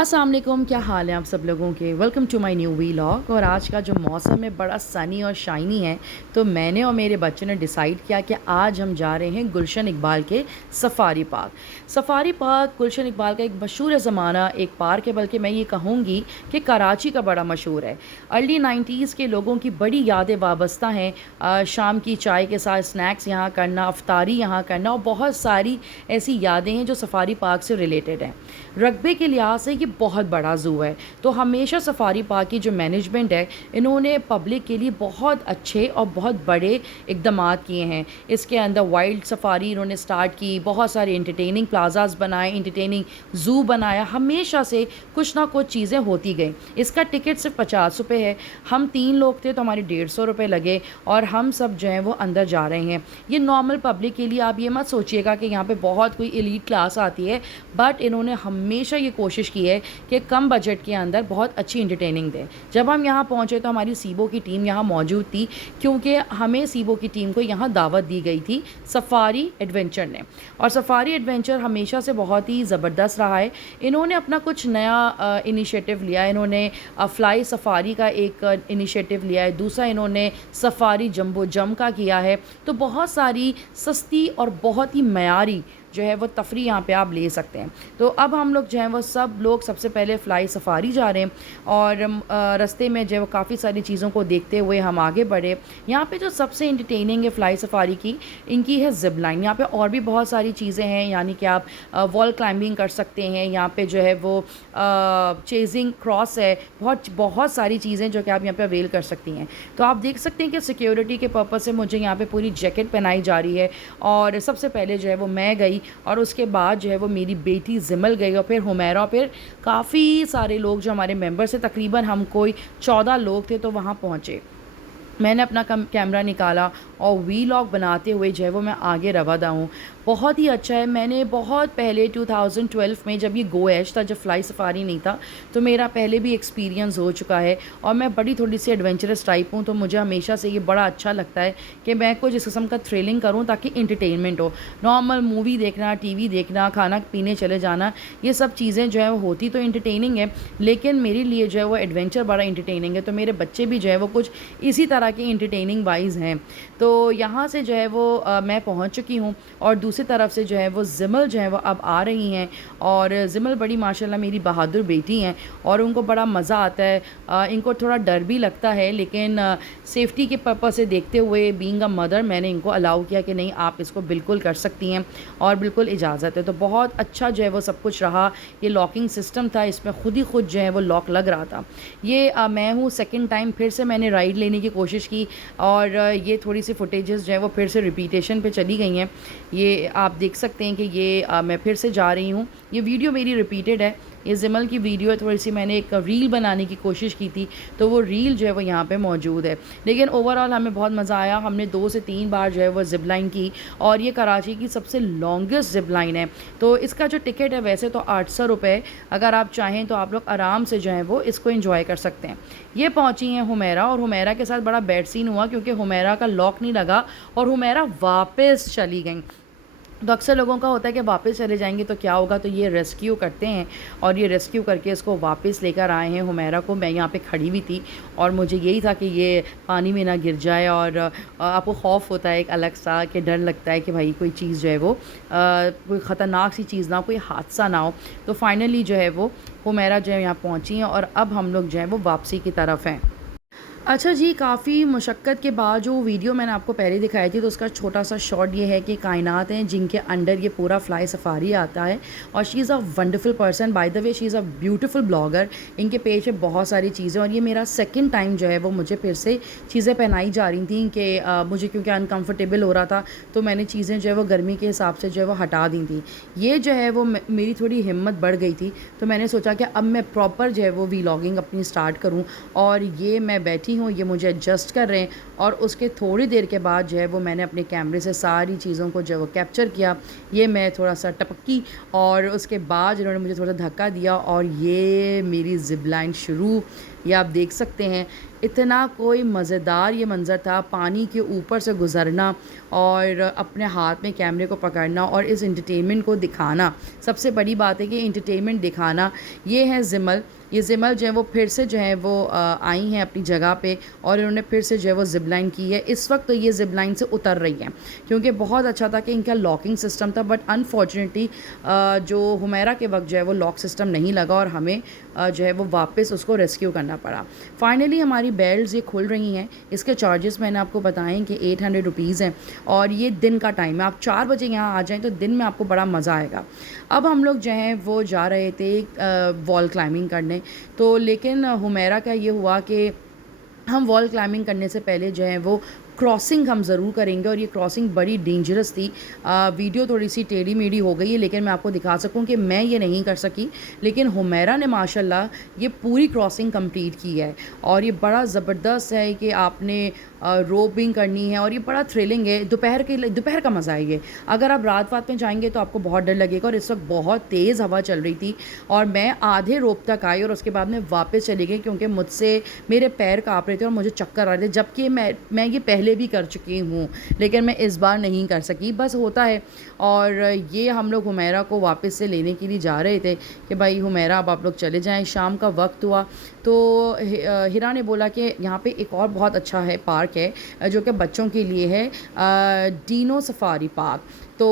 अस्सलाम वालेकुम, क्या हाल है आप सब लोगों के। Welcome to my new vlog. और आज का जो मौसम है बड़ा सनी और शाइनी है, तो मैंने और मेरे बच्चों ने डिसाइड किया कि आज हम जा रहे हैं गुलशन इकबाल के सफ़ारी पार्क। सफ़ारी पार्क गुलशन इकबाल का एक मशहूर ज़माना एक पार्क है, बल्कि मैं ये कहूँगी कि कराची का बड़ा मशहूर है। अर्ली 90s के लोगों की बड़ी यादें वाबस्ता हैं। शाम की चाय के साथ स्नैक्स यहाँ करना, अफ्तारी यहाँ करना, और बहुत सारी ऐसी यादें हैं जो सफ़ारी पार्क से रिलेटेड हैं। रकबे के लिहाज से ये बहुत बड़ा ज़ू है, तो हमेशा सफ़ारी पार्क की जो मैनेजमेंट है, इन्होंने पब्लिक के लिए बहुत अच्छे और बहुत बड़े इक़दामात किए हैं। इसके अंदर वाइल्ड सफ़ारी इन्होंने स्टार्ट की, बहुत सारे एंटरटेनिंग प्लाज़ाज़ बनाए, एंटरटेनिंग ज़ू बनाया, हमेशा से कुछ ना कुछ चीज़ें होती गई। इसका टिकट सिर्फ 50 रुपये है। हम 3 लोग थे तो हमारे 150 रुपये लगे, और हम सब जो हैं वो अंदर जा रहे हैं। ये नॉर्मल पब्लिक के लिए, आप ये मत सोचिएगा कि यहाँ पे बहुत कोई एलीट क्लास आती है, बट इन्होंने हमेशा ये कोशिश की है कि कम बजट के अंदर बहुत अच्छी एंटरटेनिंग दें। जब हम यहाँ पहुँचे तो हमारी सीबो की टीम यहाँ मौजूद थी, क्योंकि हमें सीबो की टीम को यहाँ दावत दी गई थी सफ़ारी एडवेंचर ने। और सफ़ारी एडवेंचर हमेशा से बहुत ही ज़बरदस्त रहा है। इन्होंने अपना कुछ नया इनिशिएटिव लिया है। इन्होंने फ्लाई सफ़ारी का एक इनिशिएटिव लिया है, दूसरा इन्होंने सफ़ारी जंबो जम का किया है। तो बहुत सारी सस्ती और बहुत ही मयारी जो है वो तफरी यहाँ पे आप ले सकते हैं। तो अब हम लोग जो हैं वो सब लोग सबसे पहले फ़्लाई सफ़ारी जा रहे हैं, और रास्ते में जो है वो काफ़ी सारी चीज़ों को देखते हुए हम आगे बढ़े। यहाँ पे जो सबसे इंटरटेनिंग है फ़्लाई सफ़ारी की, इनकी है ज़िप लाइन। यहाँ पे और भी बहुत सारी चीज़ें हैं, यानी कि आप वॉल क्लाइंबिंग कर सकते हैं। यहाँ पे जो है वो चेजिंग क्रॉस है, बहुत बहुत सारी चीज़ें जो कि आप यहाँ पे अवेल कर सकती हैं। तो आप देख सकते हैं कि सिक्योरिटी के पर्पज़ से मुझे यहाँ पे पूरी जैकेट पहनाई जा रही है। और सबसे पहले जो है वो मैं गई, और उसके बाद जो है वो मेरी बेटी जिमल गई, और फिर हुमैरा, फिर काफ़ी सारे लोग जो हमारे मेंबर्स थे, तकरीबन हम कोई 14 लोग थे, तो वहाँ पहुँचे। मैंने अपना कैमरा निकाला और वीलॉग बनाते हुए जो है वो मैं आगे रवाना हूँ। बहुत ही अच्छा है। मैंने बहुत पहले 2012 में, जब ये गो ऐश था, जब फ़्लाई सफ़ारी नहीं था, तो मेरा पहले भी एक्सपीरियंस हो चुका है। और मैं बड़ी थोड़ी सी एडवेंचरस टाइप हूँ, तो मुझे हमेशा से ये बड़ा अच्छा लगता है कि मैं कुछ इस किस्म का थ्रिलिंग करूँ ताकि इंटरटेनमेंट हो। नॉर्मल मूवी देखना, टीवी देखना, खाना पीने चले जाना, ये सब चीज़ें जो है वो होती तो इंटरटेनिंग है, लेकिन मेरे लिए जो है वो एडवेंचर बड़ा इंटरटेनिंग है। तो मेरे बच्चे भी जो है वो कुछ इसी तरह के इंटरटेनिंग वाइज हैं। तो यहाँ से जो है वो मैं पहुँच चुकी हूँ, और दूसरी तरफ से जो है वो जिमल जो है वो अब आ रही हैं। और जिमल बड़ी माशाल्लाह मेरी बहादुर बेटी हैं, और उनको बड़ा मज़ा आता है। इनको थोड़ा डर भी लगता है, लेकिन सेफ़्टी के पर्पज़ से देखते हुए, बीइंग अ मदर, मैंने इनको अलाउ किया कि नहीं, आप इसको बिल्कुल कर सकती हैं और बिल्कुल इजाज़त है। तो बहुत अच्छा जो है वो सब कुछ रहा। ये लॉकिंग सिस्टम था, इसमें खुद ही खुद जो है वो लॉक लग रहा था। ये मैं हूँ सेकंड टाइम फिर से मैंने राइड लेने की कोशिश की, और ये थोड़ी सी फुटेजेस जो है वो फिर से रिपीटेशन पे चली गई हैं। ये आप देख सकते हैं कि ये मैं फिर से जा रही हूँ। ये वीडियो मेरी रिपीटेड है। ये जिमल की वीडियो है, थोड़ी सी मैंने एक रील बनाने की कोशिश की थी, तो वो रील जो है वो यहाँ पे मौजूद है। लेकिन ओवरऑल हमें बहुत मज़ा आया। हमने 2 से 3 बार जो है वो ज़िप लाइन की, और ये कराची की सबसे लॉन्गेस्ट ज़िप लाइन है। तो इसका जो टिकट है वैसे तो 800 रुपये, अगर आप चाहें तो आप लोग आराम से जो है वो इसको एंजॉय कर सकते हैं। ये पहुँची हैं हुमैरा, और हुमैरा के साथ बड़ा बैड सीन हुआ, क्योंकि हुमैरा का लॉक नहीं लगा और हुमैरा वापस चली गई। तो अक्सर लोगों का होता है कि वापस चले जाएंगे तो क्या होगा, तो ये रेस्क्यू करते हैं, और ये रेस्क्यू करके इसको वापस लेकर आए हैं हुमैरा को। मैं यहाँ पे खड़ी हुई थी, और मुझे यही था कि ये पानी में ना गिर जाए, और आपको खौफ होता है एक अलग सा, कि डर लगता है कि भाई कोई चीज़ जो है वो कोई ख़तरनाक सी चीज़ ना हो, कोई हादसा ना हो। तो फाइनली जो है वो हुमैरा जो है यहाँ पहुँची हैं, और अब हम लोग जो है वो वापसी की तरफ हैं। अच्छा जी, काफ़ी मुशक्क़त के बाद जो वीडियो मैंने आपको पहले दिखाई थी, तो उसका छोटा सा शॉट ये है कि कायनात हैं जिनके अंडर ये पूरा फ़्लाई सफ़ारी आता है। और she is a wonderful person, by the way she is a beautiful blogger. इनके पेज पे बहुत सारी चीज़ें, और ये मेरा सेकंड टाइम जो है वो मुझे फिर से चीज़ें पहनाई जा रही थी कि मुझे क्योंकि अनकम्फर्टेबल हो रहा था, तो मैंने चीज़ें जो है वो गर्मी के हिसाब से जो है वो हटा दी थी। ये जो है वो मेरी थोड़ी हिम्मत बढ़ गई थी, तो मैंने सोचा कि अब मैं प्रॉपर जो है वो व्लॉगिंग अपनी स्टार्ट करूँ। और ये मैं बैठी हूँ, ये मुझे एडजस्ट कर रहे हैं, और उसके थोड़ी देर के बाद जो है वो मैंने अपने कैमरे से सारी चीज़ों को जो है वो कैप्चर किया। ये मैं थोड़ा सा टपकी, और उसके बाद इन्होंने मुझे थोड़ा सा धक्का दिया, और ये मेरी ज़िप लाइन शुरू। ये आप देख सकते हैं। इतना कोई मज़ेदार ये मंज़र था, पानी के ऊपर से गुज़रना और अपने हाथ में कैमरे को पकड़ना और इस एंटरटेनमेंट को दिखाना। सबसे बड़ी बात है कि एंटरटेनमेंट दिखाना। ये है ज़िमल, ये ज़िमल जो है वो फिर से जो है वो आई हैं अपनी जगह पे और इन्होंने फिर से जो है वो ज़िप लाइन की है। इस वक्त तो ये ज़िप लाइन से उतर रही हैं क्योंकि बहुत अच्छा था कि इनका लॉकिंग सिस्टम था, बट अनफॉर्चुनेटली जो हुमैरा के वक्त जो है वो लॉक सिस्टम नहीं लगा और हमें जो है वो वापस उसको रेस्क्यू करना पड़ा। फाइनली हमारी बेल्ट्स ये खुल रही हैं। इसके चार्जेस मैंने आपको बताएं कि 800 रुपीज़ हैं और ये दिन का टाइम है। आप 4 बजे यहाँ आ जाएँ तो दिन में आपको बड़ा मज़ा आएगा। अब हम लोग जो हैं वो जा रहे थे वॉल क्लाइंबिंग करने, तो लेकिन हुमैरा का ये हुआ कि हम वॉल क्लाइंबिंग करने से पहले जो है वो क्रॉसिंग हम ज़रूर करेंगे और ये क्रॉसिंग बड़ी डेंजरस थी। वीडियो थोड़ी सी टेढ़ी मेढ़ी हो गई है लेकिन मैं आपको दिखा सकूं कि मैं ये नहीं कर सकी, लेकिन हुमैरा ने माशाल्लाह ये पूरी क्रॉसिंग कंप्लीट की है और ये बड़ा ज़बरदस्त है कि आपने रोपिंग करनी है और ये बड़ा थ्रिलिंग है। दोपहर का मज़ा है ये। अगर आप रात में जाएंगे तो आपको बहुत डर लगेगा और इस वक्त बहुत तेज़ हवा चल रही थी और मैं आधे रोप तक आई और उसके बाद में वापस चली गई क्योंकि मुझसे मेरे पैर काँप रहे थे और मुझे चक्कर आ रहे थे, जबकि मैं ये पहले भी कर चुकी हूँ लेकिन मैं इस बार नहीं कर सकी। बस होता है। और ये हम लोग हुमैरा को वापस से लेने के लिए जा रहे थे कि भाई हुमैरा अब आप लोग चले जाएं। शाम का वक्त हुआ तो हिरा ने बोला कि यहाँ पे एक और बहुत अच्छा है पार्क है जो कि बच्चों के लिए है, डीनो सफारी पार्क। तो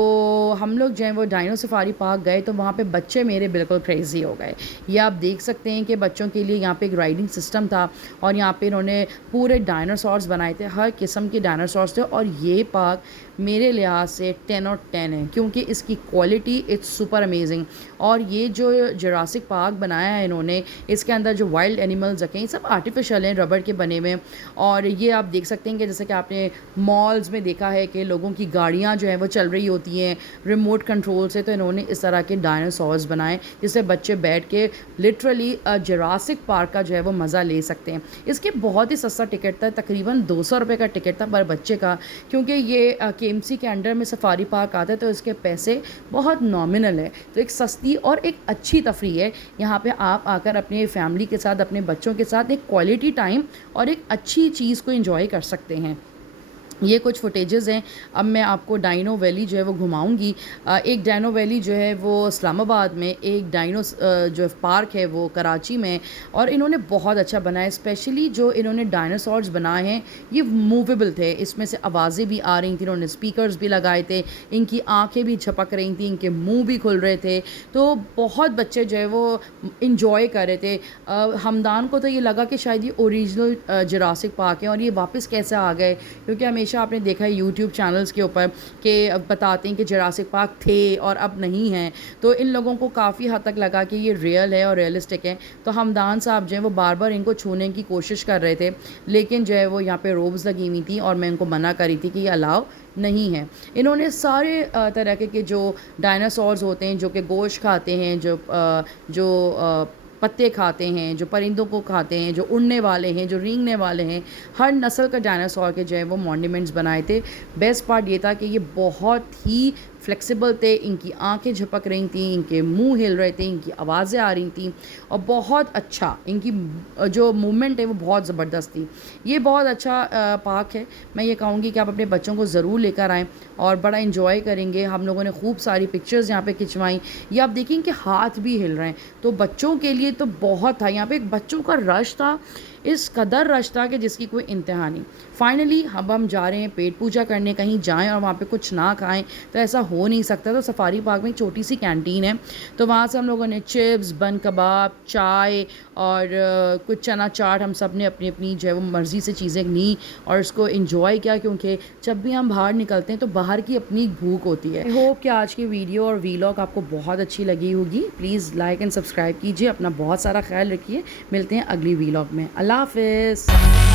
हम लोग जो है वो डाइनो सफारी पार्क गए तो वहाँ पे बच्चे मेरे बिल्कुल क्रेज़ी हो गए। ये आप देख सकते हैं कि बच्चों के लिए यहाँ पे एक राइडिंग सिस्टम था और यहाँ पे इन्होंने पूरे डायनासोर्स बनाए थे, हर किस्म के डायनासोर्स थे और ये पार्क मेरे लिहाज से 10 और 10 है क्योंकि इसकी क्वालिटी इट्स सुपर अमेजिंग। और ये जो जुरासिक पार्क बनाया है इन्होंने, इसके अंदर जो वाइल्ड एनिमल्स रखे हैं सब आर्टिफिशियल हैं, रबड़ के बने हुए। और ये आप देख सकते हैं कि जैसे कि आपने मॉल्स में देखा है कि लोगों की गाड़ियाँ जो हैं वो चल रही होती हैं रिमोट कंट्रोल से, तो इन्होंने इस तरह के डायनासोर्स बनाए जिससे बच्चे बैठ के लिटरली जुरासिक पार्क का जो है वो मज़ा ले सकते हैं। इसके बहुत ही सस्ता टिकट था, तकरीबन 200 रुपये का टिकट था पर बच्चे का, क्योंकि ये केएमसी के अंडर में सफारी पार्क आता है तो इसके पैसे बहुत नॉमिनल है। तो एक सस्ती और एक अच्छी तफरी है। यहाँ पे आप आकर अपने फैमिली के साथ, अपने बच्चों के साथ एक क्वालिटी टाइम और एक अच्छी चीज़ को एंजॉय कर सकते हैं। ये कुछ फुटेजेस हैं। अब मैं आपको डाइनो वैली जो है वो घुमाऊंगी। एक डाइनो वैली जो है वो इस्लामाबाद में, एक डाइनो जो पार्क है वो कराची में, और इन्होंने बहुत अच्छा बनाया। स्पेशली जो इन्होंने डायनासोर्स बनाए हैं ये मूवेबल थे, इसमें से आवाज़ें भी आ रही थी, इन्होंने स्पीकर्स भी लगाए थे, इनकी आंखें भी झपक रही थी, इनके मुंह भी खुल रहे थे, तो बहुत बच्चे जो है वो इंजॉय कर रहे थे। हमदान को तो ये लगा कि शायद ये ओरिजिनल जुरासिक पार्क है और ये वापस कैसे आ गए, क्योंकि हमेशा आपने देखा है यूट्यूब चैनल्स के ऊपर कि बताते हैं कि जुरासिक पार्क थे और अब नहीं हैं, तो इन लोगों को काफ़ी हद तक लगा कि ये रियल है और रियलिस्टिक है। तो हमदान साहब जो है वो बार बार इनको छूने की कोशिश कर रहे थे, लेकिन जो है वो यहाँ पे रोब्स लगी हुई थी और मैं इनको मना करी थी कि ये अलाउ नहीं है। इन्होंने सारे तरह के जो डायनासोर्स होते हैं जो कि गोश्त खाते हैं, जो पत्ते खाते हैं, जो परिंदों को खाते हैं, जो उड़ने वाले हैं, जो रेंगने वाले हैं, हर नस्ल का डायनासोर के जो है वो मॉन्यूमेंट्स बनाए थे। बेस्ट पार्ट ये था कि ये बहुत ही फ्लेक्सिबल थे, इनकी आंखें झपक रही थी, इनके मुंह हिल रहे थे, इनकी आवाज़ें आ रही थी और बहुत अच्छा इनकी जो मूवमेंट है वो बहुत ज़बरदस्त थी। ये बहुत अच्छा पार्क है। मैं ये कहूँगी कि आप अपने बच्चों को ज़रूर लेकर आएँ और बड़ा इंजॉय करेंगे। हम लोगों ने खूब सारी पिक्चर्स यहाँ पे खिंचवाई। ये आप देखें कि हाथ भी हिल रहे हैं, तो बच्चों के लिए तो बहुत था। यहाँ पे एक बच्चों का रश था, इस कदर रश था कि जिसकी कोई इंतहा नहीं। फाइनली अब हम जा रहे हैं पेट पूजा करने, कहीं जाएं और वहाँ पे कुछ ना खाएं तो ऐसा हो नहीं सकता। तो सफारी पार्क में एक छोटी सी कैंटीन है, तो वहाँ से हम लोगों ने चिप्स, बन कबाब, चाय और कुछ चना चाट, हम सब ने अपनी अपनी जो है वो मर्ज़ी से चीज़ें ली और उसको इन्जॉय किया, क्योंकि जब भी हम बाहर निकलते हैं तो बाहर की अपनी भूख होती है। आई होप कि आज की वीडियो और वीलॉग आपको बहुत अच्छी लगी होगी। प्लीज़ लाइक एंड सब्सक्राइब कीजिए, अपना बहुत सारा ख्याल रखिए। मिलते हैं अगली वीलॉग में। अल्लाह हाफ़िज़।